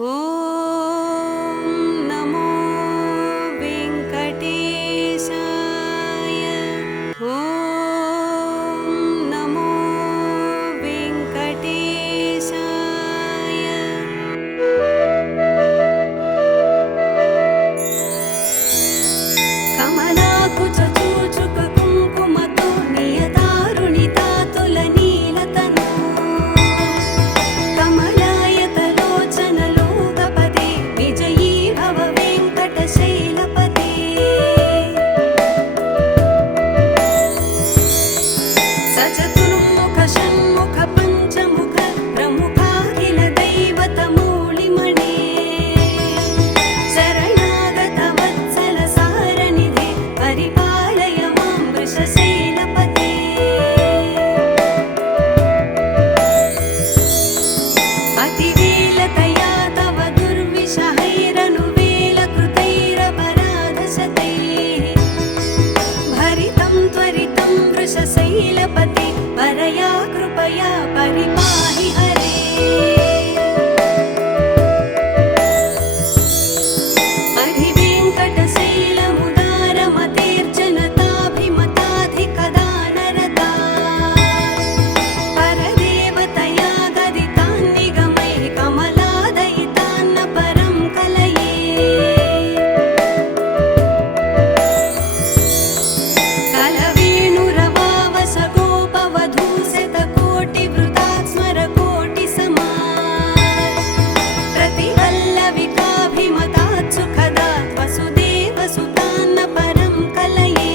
ఓం నమో వెంకటేశాయ. ఓం నమో వెంకటేశాయ. కమలాకు చూచుక కుంకుమతో నియతారుణితాతుల నీలతను కమలాయతలోచనలోకపదే విజయీ భవ వెంకటశైలపదే. సచతుర్ముఖ షణ్ముఖ పంచముఖ ప్రముఖాఖిల దైవతమూళిమణే శరణాగత వత్సల సారనిధే పరిపాలయ మాం వృషశైలపదే. అతివేలతయా తవ దుర్విషహైరనువేలకృతైరపరాధశతైః భరితం త్వరితం వృషశైలపతే పరయా కృపయా పరిపాహి హరే. అధివేంకటశైలముదారమతేర్జనతాభిమతాధికదానరతా పరదేవతయా గదితాన్నిగమైః కమలాదయితాన్న పరం కలయే. కలవేణురవావస గోపవధూశతకోటివృతాత్ స్మరకోటిసమాత్ ప్రతివల్లవికాభిమతాత్ సుఖదాత్ వసుదేవసుతాన్న పరం కలయే.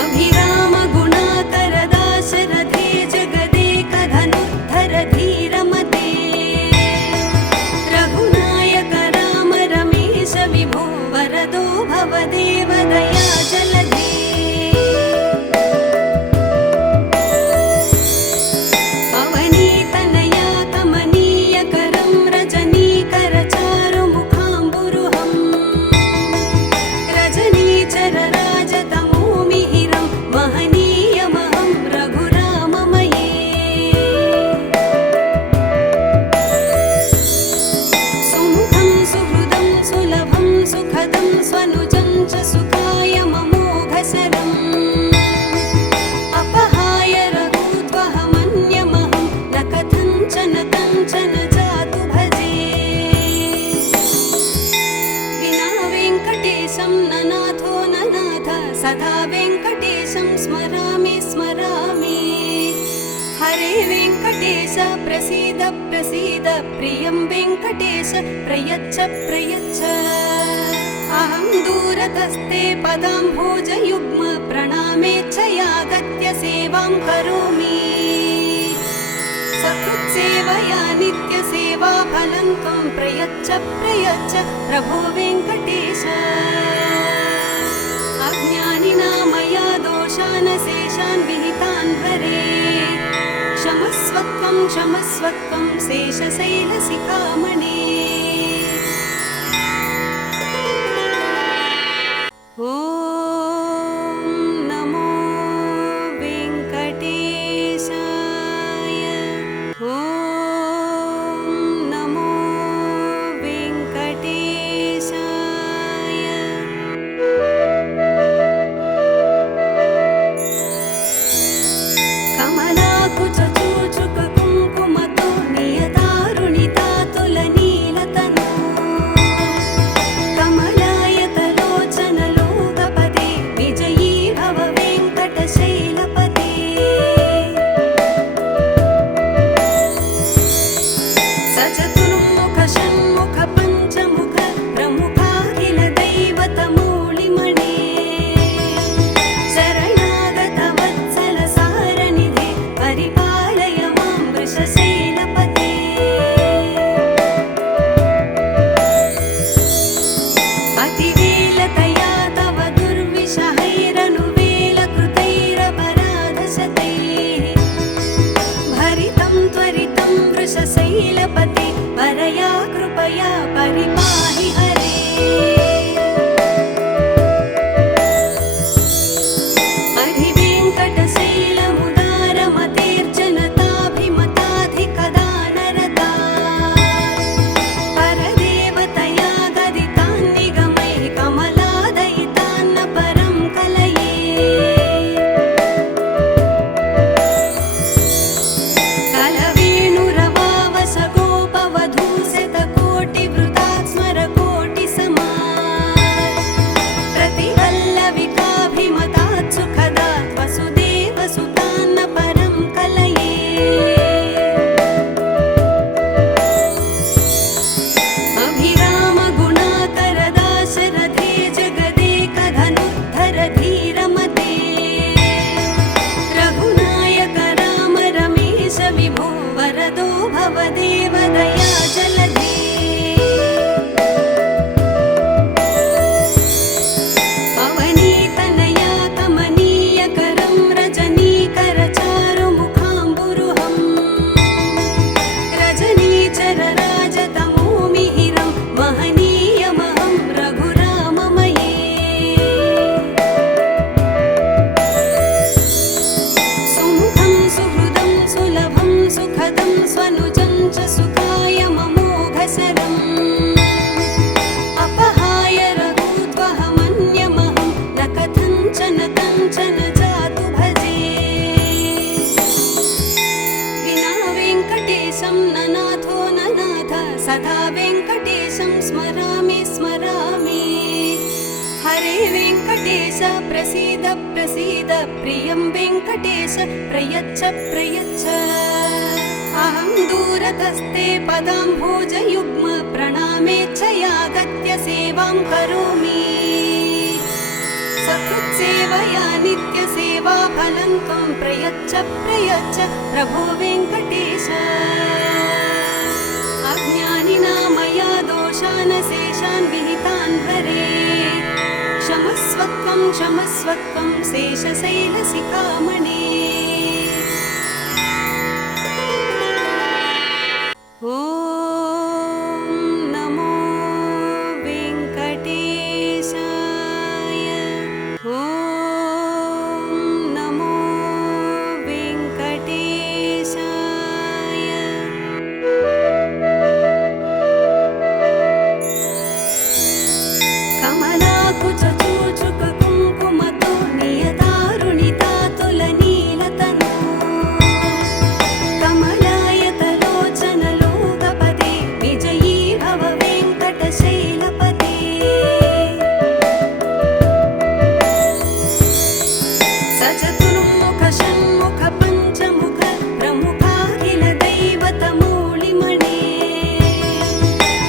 అభిరామ గుణాకర దాశరథే జగదేకధనుర్ధర ధీరమతే రఘునాయక రామ రమేశ విభో వరదో భవదేవ దయా జలధే. అవనీతనయా కమనీయకరం రజనీకర చారుముఖాంబురుహం రజనీచర రాజతమోమిహిరం మహనీయమహం రఘురామమయే. సుముఖం సుహృదం సులభం సుఖదం స్వనుజం చ సుఖాయ మమోఘశరం అపహాయ రఘూత్వహమన్యమహం న కథంచన కంచన జాతు భజే. వినా వెంకటేశం ననాథో ననాథ సదా వెంకటేశం స్మరామి స్మరామి. హరే వెంకటేశ ప్రసీద ప్రసీద ప్రియం వెంకటేశ ప్రయచ్చ ప్రయచ్చ. అహం దూరతస్తే పదాంభోజయుగ్మ ప్రణామేచ్ఛయాగత్య సేవాం కరోమి. సకృత్సేవయా నిత్యసేవా ఫలం త్వం ప్రయచ్చ ప్రయచ్చ ప్రభో వెంకటేశ. అజ్ఞానినా మయా దోషాన్ శేషాన్ విహితాన్ హరే క్షమస్వత్వం క్షమస్వత్వం శేషశైలశిఖామణే. ఓం నమో వెంకటేశాయ. ఓం నమో వెంకటేశాయ. కమలాకు చూచుక కుంకుమతో నియతారుణితాతుల నీలతను కమలాయతలోచనలోక विभो वरदो भवदेव दया जलधे अवनीतनया कमनीयकरं रजनीकरचारुमुखाम्बुरुहं रजनीचरराजतमोमिहिरं महनीयमहं रघुराममये सुमुखं सुहृदं सुलभं सुखदं स्वनुजं च सुखाय ममोघसरम् अपहाय रघुत्वहमन्यमहं न कथञ्चन कञ्चन जातु भजे विना वेङ्कटेशं न नाथो न नाथ सदा वेङ्कटेशं स्मरामि स्मरामि हरे वेङ्कटेश प्रसीद प्रसीद प्रियं वेङ्कटेश प्रयच्छ प्रयच्छ अहं दूरतस्ते पदाम्भोजयुग्म प्रणामेच्छयागत्य सेवां करोमि सकृत्सेवया नित्यसेवाफलं त्वं प्रयच्छ प्रयच्छ प्रभो वेङ्कटेश अज्ञानिना मया दोषान् शेषान् विहितान् हरे क्षमस्वत्वं क्षमस्वत्वं शेषशैलशिखामणे ॐ नमो वेङ्कटेशाय ॐ नमो वेङ्कटेशाय कमलाकुचूचुककुङ्कुमतो नियतारुणितातुलनीलतनो कमलायतलोचनलोकपदे विजयी भव वेङ्कटशैलपते सचतुर्मुख षण्मुख पञ्चमुख प्रमुखाखिल दैवतमौलिमणे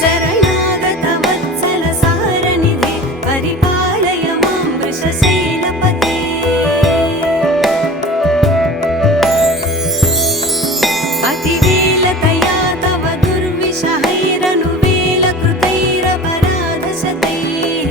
शरणागत वत्सल सारनिधे परिपालय मां वृषशैलपते अतिवेलतया तव दुर्विषहैरनुवेलकृतैरपराधशतैः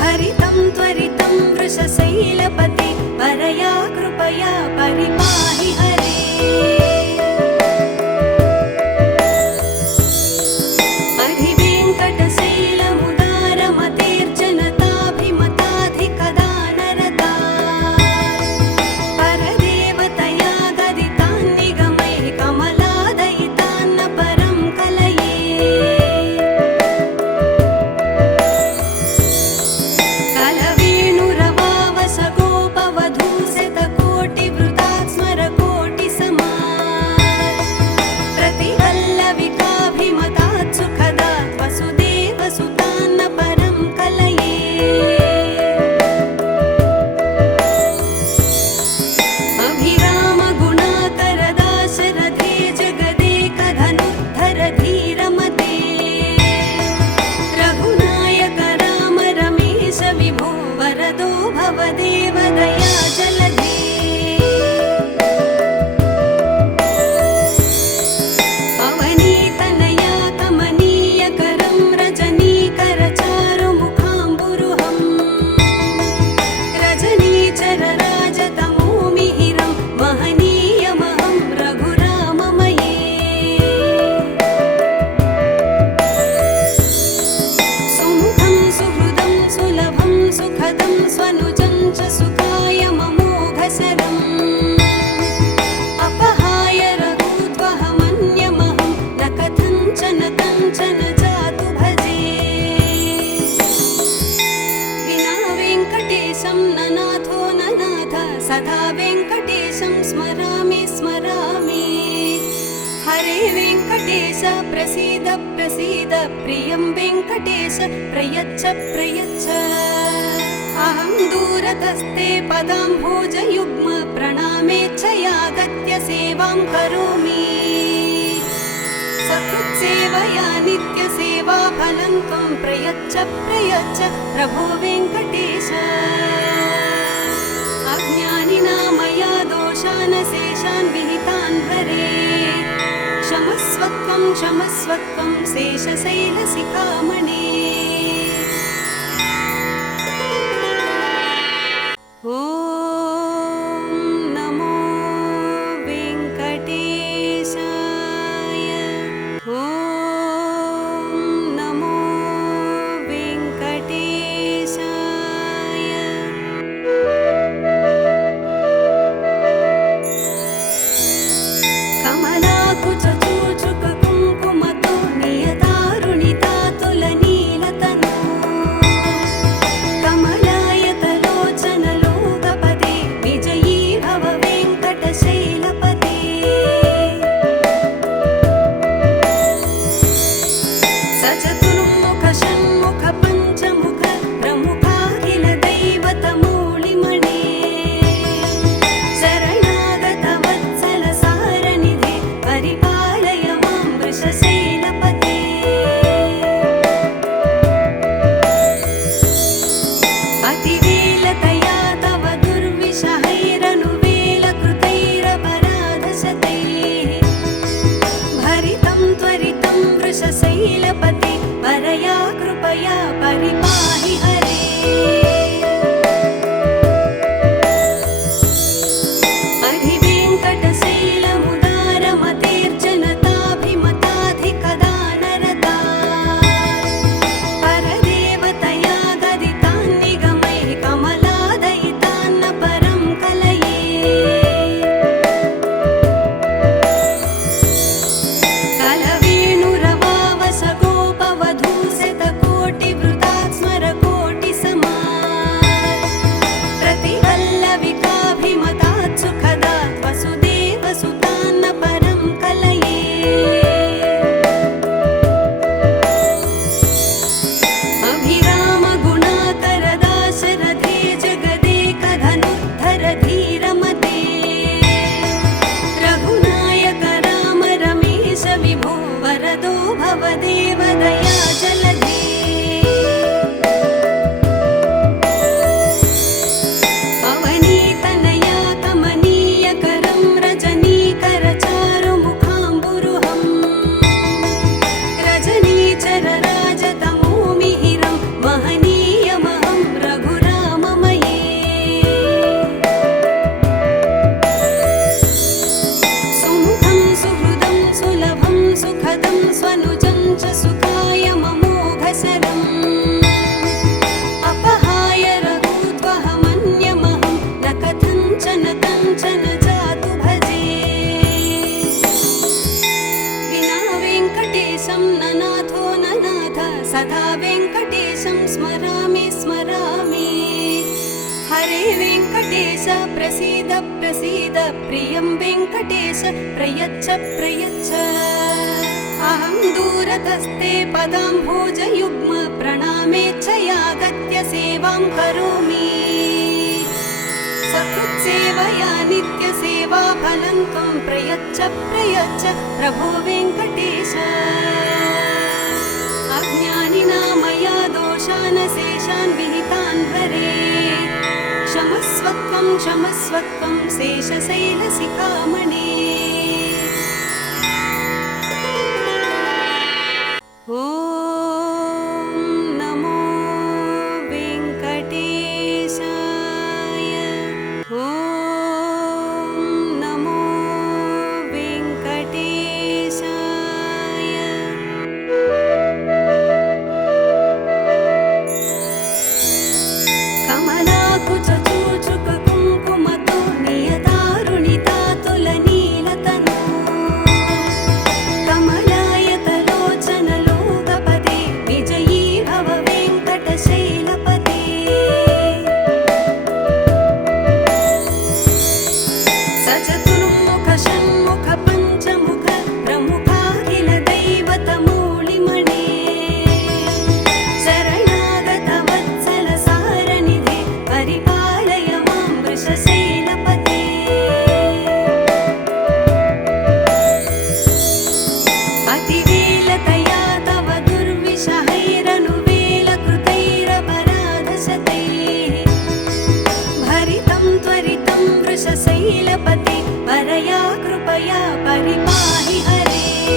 भरितं त्वरितं वृषशैलपते परया कृपया परिपाहि हरे अधिवेङ्कटशैलमुदारमतेर्जनताभिमताधिकदानरता परदेवतया गदितान्निगमैः कमलादयितान्न परं कलये कलवेणुरवावसगोपवधूशतकोटिवृतात् स्मरकोटिसमात् प्रतिवल्लविकाभिमतात् सुखदात् वसुदेवसुतान्न परं कलये अभिरामगुणाकरदाशरथे जगदेकधनुर्धर धीरमते रघुनायक राम रमेश विभो वरदो भवदेव दया जलधे अवनीतनया कमनीयकरं रजनीकरचारुमुखाम्बुरुहं रजनीचरराजतमोमिहिरं महनीयमहं रघुराममये सुमुखं सुहृदं सुलभं सुखदं स्वनुजं च सुखाय ममोघसरम् अपहाय रघुत्वहमन्यमहं न कथञ्चन कञ्चन जातु भजे विना वेङ्कटेशं न नाथो न नाथ सदा वेङ्कटेशं स्मरामि स्मरामि हरे वेङ्कटेश प्रसीद प्रसीद प्रियं वेङ्कटेश प्रयच्छ प्रयच्छ अहं दूरतस्ते पदाम्भोजयुग्म प्रणामेच्छयागत्य सेवां करोमि सकृत्सेवया नित्यसेवाफलं त्वं प्रयच्छ प्रयच्छ प्रभो वेङ्कटेश अज्ञानिना मया दोषान् शेषान् विहितान् हरे क्षमस्वत्वं शेषशैलशिखामणे ॐ नमो वेङ्कटेशाय ॐ नमो वेङ्कटेशाय कमलाकुचूचुककुङ्कुमतो नियतारुणितातुलनीलतनु कमलायतलोचनलोकपदे विजयी भव वेङ्कटशैलपदे सचतुर्मुख षण्मुख पञ्चमुख प्रमुखाखिल दैवतमूलिमणे शरणागत वत्सल सारनिधे परिपालय मां वृषशैलपते अतिवेलतया तव दुर्विषहैरनुवेलकृतैरपराधशतैः भरितं त्वरितं वृषशैलपते परया कृपया परिपाहि हरे अधिवेङ्कटशैलमुदारमतेर्जनताभिमताधिकदानरता परदेवतया गदितान्निगमैः कमलादयितान्न परं कलये कलवेणुरवावसगोपवधूशतकोटिवृतात् स्मरकोटिसमात् प्रतिवल्लविकाभिमतात् सुखदात् वसुदेवसुतान्न परं कलये अभिरामगुणाकरदाशरथे जगदेकधनुद्धर धीरमते रघुनायक राम रमेश विभो वरदो भव देवदया जलधे अवनीतनया कमनीयकरं रजनीकरचारुमुखाम्बुरुहं रजनीचरराजतमोमिहिरं महनीयमहं रघुराममये सुमुखं सुहृदं सुलभं सुखदं स्वनुजं च सुखाय ममोघशरम् अपहाय रघूद्वहमन्यमहं न कथञ्चन कञ्चन जातु भजे विना वेङ्कटेशं ननाथो ननाथ सदा वेङ्कटेशं स्मरामि स्मरामि हरे वेङ्कटेश प्रसीद प्रसीद प्रियं वेङ्कटेश प्रयच्छ प्रयच्छ अहं दूरतस्ते पदाम्भोजयुग्म प्रणामेच्छयागत्य सेवां करोमि सकृत्सेवया नित्यसेवाफलं त्वं प्रयच्छ प्रयच्छ प्रभो वेङ्कटेश अज्ञानिना मया दोषान् शेषान् विहितान् हरे क्षमस्वत्वं शेषशैलशिखामणे ॐ नमो वेङ्कटेशाय ॐ नमो वेङ्कटेशाय कमलाकुचूचुककुङ्कुमतो नियतारुणितातुलनीलतनु कमलायतलोचनलोकपदे विजयी भव वेङ्कटशैलपते सचतुर्मुख षण्मुख पञ्चमुख प्रमुखाखिल दैवतमूलिमणे शरणागत वत्सल सारनिधे परिपालय मां वृषशैलपते अतिवेलतया तव दुर्विषहैरनुवेलकृतैरपराधशतैः भरितं त्वरितं वृषशैलपते परया कृपया परिपाहि हरे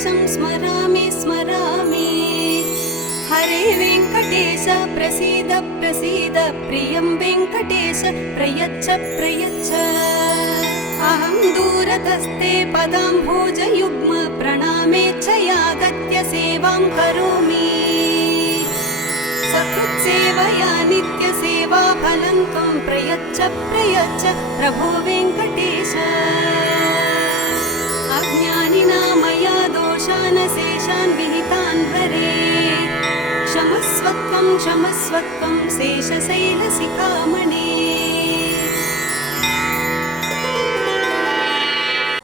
वेङ्कटेशं स्मरामि स्मरामि हरे वेङ्कटेश प्रसीद प्रसीद प्रियं वेङ्कटेश प्रयच्छ प्रयच्छ अहं दूरतस्ते पदाम्भोजयुग्म प्रणामेच्छयागत्य सेवां करोमि सकृत्सेवया नित्यसेवा फलं त्वं प्रयच्छ प्रयच्छ प्रभो वेङ्कटेश अज्ञानिना मया दोषान् शेषान् विहितान् हरे क्षमस्वत्वं क्षमस्वत्वं शेषशैलशिखामणे